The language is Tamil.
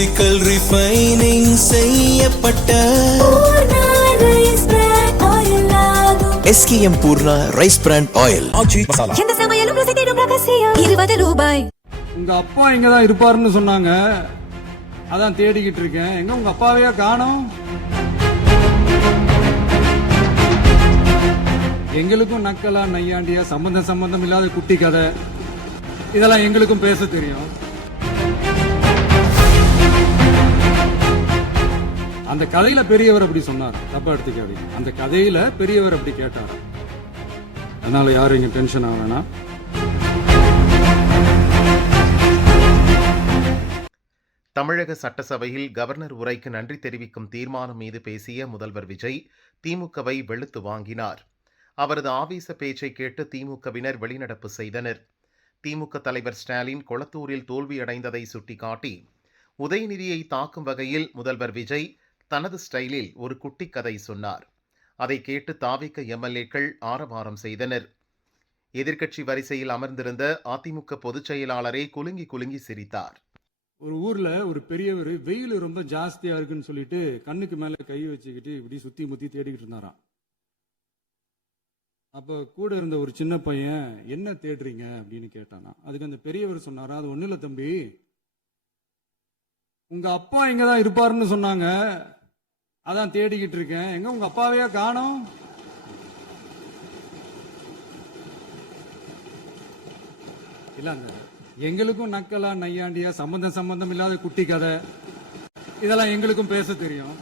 பிசிக்கல் ரிஃபைனிங் செய்யப்பட்ட SKM Poorna rice brand oil. எந்த சமையலும் ருசி தேடும் ரகசியம். 20 ரூபாய். உங்க அப்பா இங்கதான் இருப்பாருன்னு சொன்னாங்க, அதான் தேடிக்கிட்டு இருக்கேன். எங்க உங்க அப்பாவையா காணோம்? எங்களுக்கும் நக்கலா நையாண்டியா சம்பந்தம் இல்லாத குட்டி கதை, இதெல்லாம் எங்களுக்கும் பேச தெரியும். அந்த கதையில பெரியவர் அப்படி சொன்னார், தப்பா எடுத்துக்காதீங்க. அந்த கதையில பெரியவர் அப்படி கேட்டார். அதனால யாரும் இங்க டென்ஷன் ஆகணும்னா. தமிழக சட்டசபையில் கவர்னர் உரைக்கு நன்றி தெரிவிக்கும் தீர்மானம் மீது பேசிய முதல்வர் விஜய் திமுகவை வெளுத்து வாங்கினார். அவரது ஆவேச பேச்சை கேட்டு திமுகவினர் வெளிநடப்பு செய்தனர். திமுக தலைவர் ஸ்டாலின் கொளத்தூரில் தோல்வியடைந்ததை சுட்டிக்காட்டி உதயநிதியை தாக்கும் வகையில் முதல்வர் விஜய் தனது ஸ்டைலில் ஒரு குட்டி கதை சொன்னார். அதை கேட்டு தாவிக எம்எல்ஏக்கள் ஆரவாரம் செய்தனர். எதிர்க்கட்சி வரிசையில் அமர்ந்திருந்த அதிமுக பொதுச் செயலாளரே குலுங்கி குலுங்கி சிரித்தார். ஒரு ஊர்ல ஒரு பெரியவர் வெயில் ரொம்ப ஜாஸ்தியா இருக்குன்னு சொல்லிட்டு கண்ணுக்கு மேல கை வச்சுக்கிட்டு இப்படி சுத்தி முத்தி தேடிக்கிட்டு இருந்தாராம். அப்ப கூட இருந்த ஒரு சின்ன பையன், என்ன தேடுறீங்க அப்படின்னு கேட்டானா. அதுக்கு அந்த பெரியவர் சொன்னாரா, அது ஒண்ணு இல்ல தம்பி, உங்க அப்பா இங்கதான் இருப்பாருன்னு சொன்னாங்க, அதான் தேடிக்கிட்டு இருக்கேன். எங்க உங்க அப்பாவையா காணோம்? இல்லங்க, எங்களுக்கும் நக்கலா நையாண்டியா சம்பந்தம் இல்லாத குட்டி கதை, இதெல்லாம் எங்களுக்கும் பேச தெரியும்.